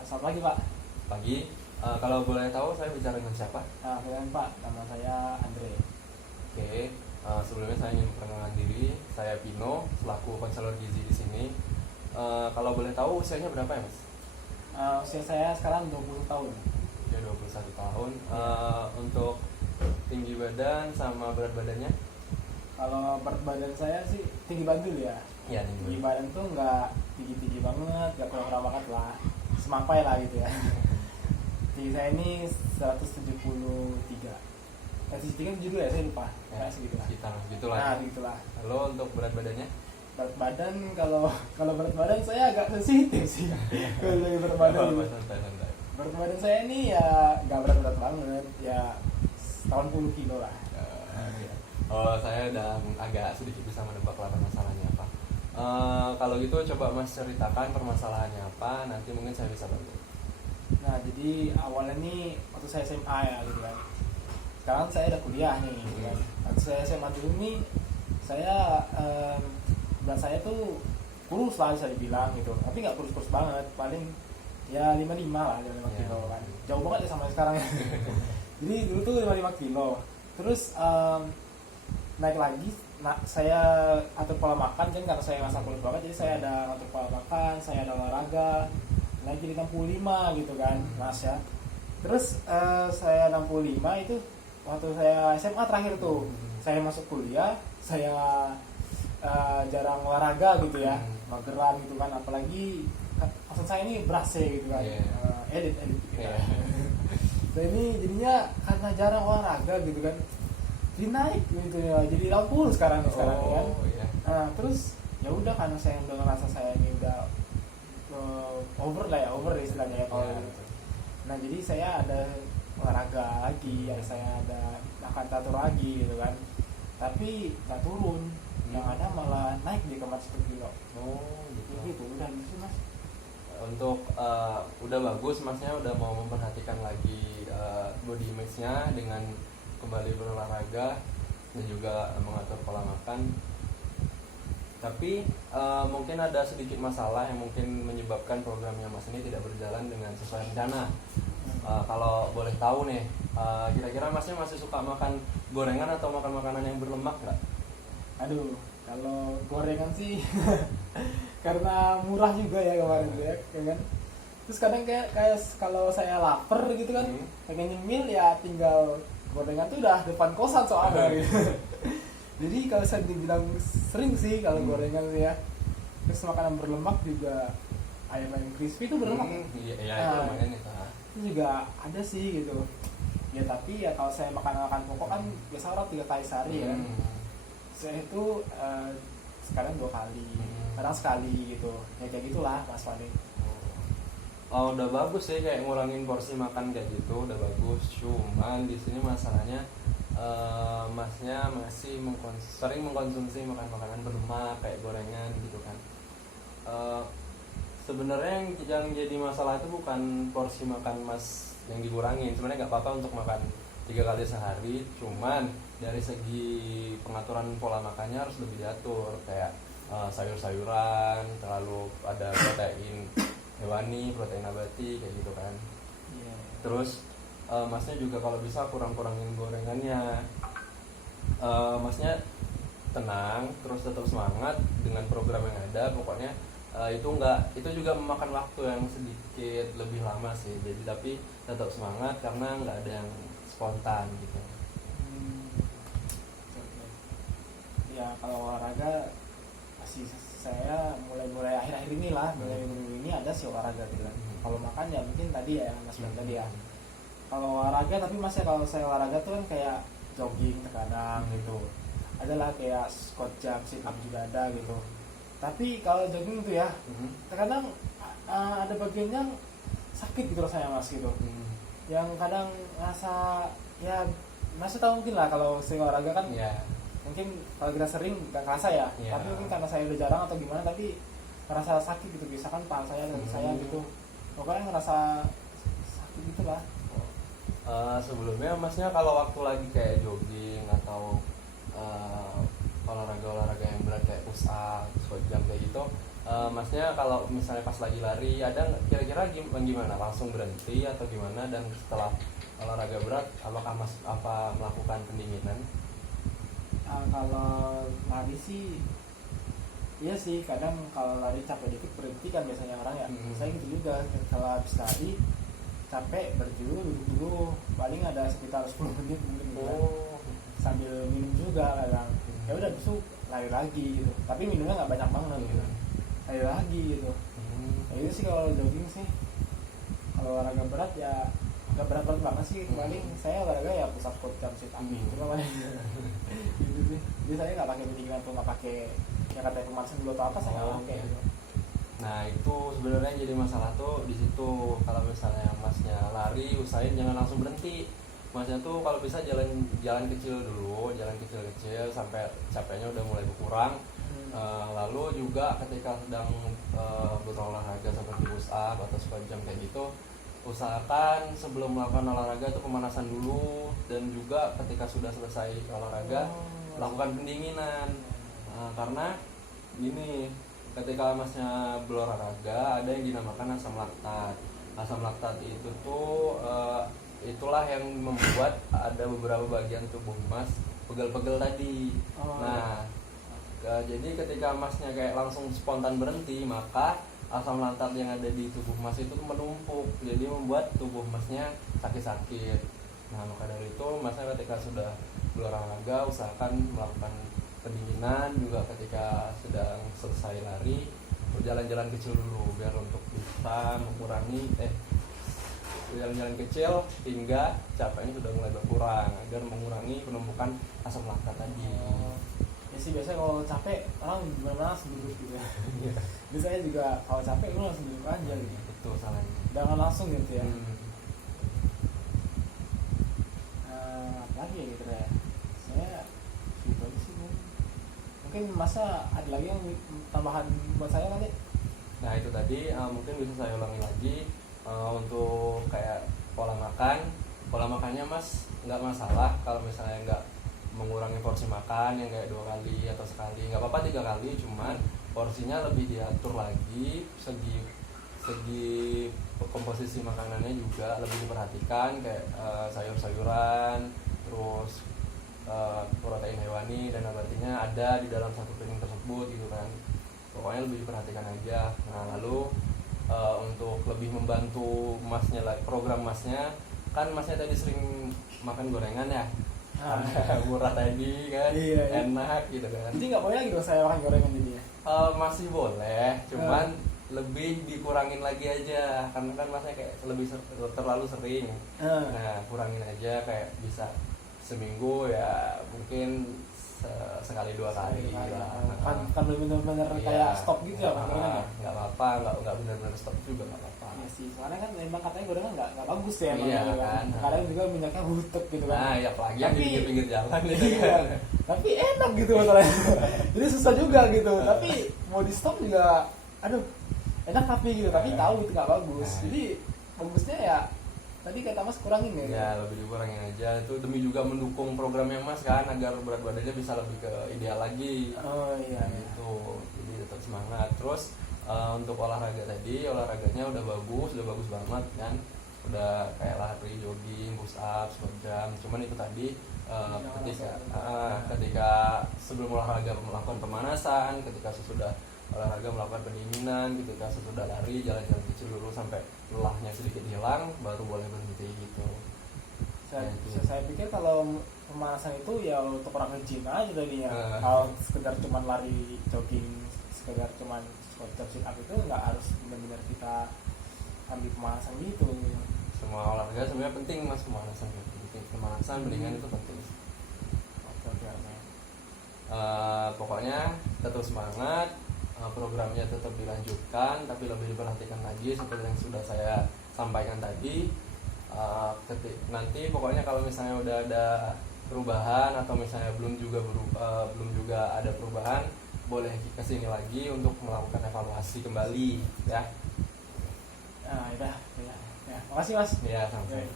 Selamat pagi Pak. Pagi. Kalau boleh tahu saya bicara dengan siapa? Kenalin Pak, nama saya Andre. Oke. Sebelumnya saya ingin memperkenalkan diri. Saya Pino, selaku konselor gizi di sini. Kalau boleh tahu usianya berapa ya, Mas? Usia saya sekarang 20 tahun. Ya 21 tahun. Untuk tinggi badan sama berat badannya? Kalau berat badan saya sih tinggi badan dulu ya. Iya, Tinggi badan tuh nggak tinggi-tinggi banget, nggak kurang-kurang banget lah. Semampai lah gitu ya. Tinggi saya ini 173. 173 72 ya, saya lupa. Ya, Kayak segitu lah. sekitar segitulah. Nah, begitulah. Lalu untuk berat badannya? Berat badan kalau berat badan saya agak sensitif sih. Kalau dari berat badan. Oh, santai. Berat badan saya ini ya nggak berat-berat banget, ya 80 kilo lah. Iya. Oh, saya udah agak sedikit bisa menebak lah permasalahannya apa. Kalau gitu coba Mas ceritakan permasalahannya apa, nanti mungkin saya bisa bantu. Nah, jadi awalnya nih waktu saya SMA ya gitu kan. Sekarang saya udah kuliah nih gitu kan. Waktu saya SMA dulu nih saya berat saya tuh kurus lah bisa dibilang gitu. Tapi nggak kurus-kurus banget, paling ya 55 lah, 55 kilo kan. Jauh banget ya sama sekarang ya. Jadi dulu tuh 55 kilo. Terus naik lagi. Nah, saya atur pola makan kan karena saya masa kurus banget, jadi saya ada atur pola makan, saya ada olahraga, naik jadi 65 gitu kan, Mas ya. Terus saya 65 itu waktu saya SMA terakhir tuh. Saya masuk kuliah, saya jarang olahraga gitu ya, mageran gitu kan, apalagi maksud saya ini berasa gitu kan. Edit gitu kan. Saya ini jadinya karena jarang olahraga gitu kan, jadi naik gitu ya, jadi 60 sekarang kan. Iya. Nah, terus ya udah karena saya udah ngerasa saya ini udah over istilahnya ya kalau gitu. Nah, jadi saya ada olahraga lagi, ya saya ada makan teratur lagi gitu kan, tapi nggak turun, yang ada malah naik di kemar 1 kilo. Gitu udah gitu Mas. Untuk udah bagus Masnya udah mau memperhatikan lagi body image-nya dengan kembali berolahraga dan juga mengatur pola makan. Tapi mungkin ada sedikit masalah yang mungkin menyebabkan programnya Mas ini tidak berjalan dengan sesuai rencana. Kalau boleh tahu nih, kira-kira Masnya masih suka makan gorengan atau makan makanan yang berlemak nggak? Aduh, kalau gorengan sih karena murah juga ya kemarin tuh ya kan. Terus kadang kayak kalau saya lapar gitu kan, pengen nyemil ya tinggal gorengan tuh udah depan kosan soalnya gitu. Jadi kalau saya dibilang sering sih kalau gorengan ya. Terus makanan berlemak juga, ayam crispy itu berlemak. Iya, itu lumayan itu. Itu juga ada sih gitu. Ya tapi ya kalau saya makan pokok kan biasa orang 3 kali sehari ya. Saya itu sekarang 2 kali, kadang sekali gitu. Ya kayak gitulah Mas Fani. Oh, udah bagus sih kayak ngurangin porsi makan kayak gitu, udah bagus. Cuman di sini masalahnya Masnya masih sering mengkonsumsi makanan berlemak kayak gorengan gitu kan. Sebenarnya yang jadi masalah itu bukan porsi makan Mas yang dikurangin. Sebenarnya nggak apa-apa untuk makan 3 kali sehari, cuman dari segi pengaturan pola makannya harus lebih diatur, kayak sayur-sayuran, terlalu ada protein hewani, protein nabati kayak gitu kan. Terus Masnya juga kalau bisa kurang-kurangin gorengannya. Masnya tenang, terus tetap semangat dengan program yang ada. Pokoknya itu juga memakan waktu yang sedikit lebih lama sih. Jadi tapi tetap semangat karena nggak ada yang spontan gitu. Ya kalau olahraga masih saya mulai akhir-akhir ini lah, mulai minggu ini ada sih olahraga gitu kan. Kalau makan ya mungkin tadi ya Mas bilang tadi ya. Kalau olahraga tapi Mas ya kalau saya olahraga tuh kan kayak jogging terkadang gitu. Adalah kayak squat jump, sit up juga ada gitu. Tapi kalau jogging itu ya terkadang ada bagian yang sakit gitu rasanya Mas gitu. Yang kadang rasa ya Mas tahu mungkin lah kalau sering olahraga kan. Mungkin kalau kita sering nggak kerasa ya, tapi mungkin karena saya udah jarang atau gimana, tapi ngerasa sakit gitu, misalkan paha saya dan saya gitu, pokoknya ngerasa sakit gitu lah. Sebelumnya Masnya kalau waktu lagi kayak jogging atau olahraga yang berat kayak push up, squat jump kayak gitu, Masnya kalau misalnya pas lagi lari ada kira-kira gimana, langsung berhenti atau gimana, dan setelah olahraga berat apakah mas melakukan pendinginan? Kalau lari sih iya sih, kadang kalau lari capek dikit berhenti kan biasanya orang ya. Saya gitu juga, kalau habis lari capek berhenti dulu, duduk dulu, paling ada sekitar 10 menit mungkin gitu kan. Sambil minum juga kadang, ya udah besok lari lagi gitu, tapi minumnya nggak banyak banget gitu, lari lagi gitu. Ya itu sih kalau jogging sih. Kalau olahraga berat ya nggak berat-berat banget sih, paling saya olahraga ya push up squat jump sit up itu namanya. Gitu sih, jadi saya nggak pakai pendinginan tuh, nggak pakai yang katanya pemanasan dulu atau apa, saya nggak pakai gitu. Nah itu sebenarnya jadi masalah tuh di situ. Kalau misalnya masnya lari, usahain jangan langsung berhenti. Masnya tuh kalau bisa jalan kecil dulu, jalan kecil sampai capeknya udah mulai berkurang. Lalu juga ketika sedang berolahraga seperti push up atau squat jump kayak gitu, usahakan sebelum melakukan olahraga itu pemanasan dulu, dan juga ketika sudah selesai olahraga lakukan pendinginan. Karena gini, ketika masnya berolahraga ada yang dinamakan asam laktat. Asam laktat itu tuh itulah yang membuat ada beberapa bagian tubuh mas pegel-pegel tadi. Nah jadi ketika masnya kayak langsung spontan berhenti, maka asam laktat yang ada di tubuh mas itu menumpuk, jadi membuat tubuh masnya sakit-sakit. Nah maka dari itu masnya ketika sudah berolahraga usahakan melakukan pendinginan, juga ketika sedang selesai lari berjalan-jalan kecil dulu biar untuk bisa mengurangi jalan-jalan kecil hingga capeknya sudah mulai berkurang, agar mengurangi penumpukan asam laktat tadi. Ya sih, biasanya kalau capek orang benar-benar langsung duduk gitu ya. Biasanya juga kalau capek lu langsung duduk aja gitu. Itu salahnya. Jangan langsung gitu ya. Apalagi ya gitu ya. Saya gitu aja sih. Mungkin masa ada lagi yang tambahan buat saya nanti? Nah itu tadi mungkin bisa saya ulangi lagi. Untuk kayak pola makannya mas nggak masalah kalau misalnya nggak mengurangi porsi makan yang kayak 2 kali atau sekali, nggak apa-apa 3 kali, cuman porsinya lebih diatur lagi, segi komposisi makanannya juga lebih diperhatikan, kayak sayur-sayuran, terus protein hewani dan nabatinya ada di dalam satu piring tersebut gitu kan. Pokoknya lebih diperhatikan aja. Nah lalu untuk lebih membantu masnya, program masnya, kan masnya tadi sering makan gorengan ya, murah tadi kan, iya. Enak gitu kan. Jadi nggak boleh lagi dong saya makan gorengan jadi ya? Masih boleh, cuman lebih dikurangin lagi aja, karena kan masnya kayak lebih terlalu sering. Nah kurangin aja, kayak bisa seminggu ya mungkin sekali 2 kali lah. Kan bener-bener kayak stop gitu ya gorengan ya? Nggak apa-apa, nggak bener-bener stop juga nggak apa-apa. Iya sih, soalnya kan memang katanya gorengan nggak bagus ya. Iya kan. Kadang juga minyaknya butek gitu kan. Nah ya apalagi yang di pinggir jalan gitu iya, kan. tapi enak gitu masalahnya. Jadi susah juga gitu. Tapi mau di stop juga, aduh enak tapi gitu. Tapi tahu itu nggak bagus. Jadi bagusnya ya tadi kata mas kurangin ya? Ya lebih dikurangin aja, itu demi juga mendukung programnya mas kan, agar berat badannya bisa lebih ke ideal lagi. Oh iya gitu, jadi tetap semangat. Terus untuk olahraga tadi, olahraganya udah bagus banget kan, udah kayak lari, jogging, push up, squat jump. Cuman itu tadi ketika sebelum olahraga melakukan pemanasan, ketika sesudah olahraga melakukan pendinginan, ketika sesudah lari jalan-jalan kecil dulu sampai lelahnya sedikit hilang, baru boleh berhenti gitu. Saya pikir kalau pemanasan itu ya untuk orang nge-gym aja tadinya. Kalau sekedar cuman lari, jogging, sekedar cuman squat jump sit up itu nggak harus benar-benar kita ambil pemanasan gitu. Semua olahraga sebenarnya penting mas, pemanasan penting, pemanasan pendinginan itu penting. Pokoknya tetap semangat, programnya tetap dilanjutkan, tapi lebih diperhatikan lagi seperti yang sudah saya sampaikan tadi. Nanti pokoknya kalau misalnya udah ada perubahan atau misalnya belum juga ada perubahan, boleh kesini lagi untuk melakukan evaluasi kembali ya. Nah, udah ya. Makasih mas. Ya, sampai.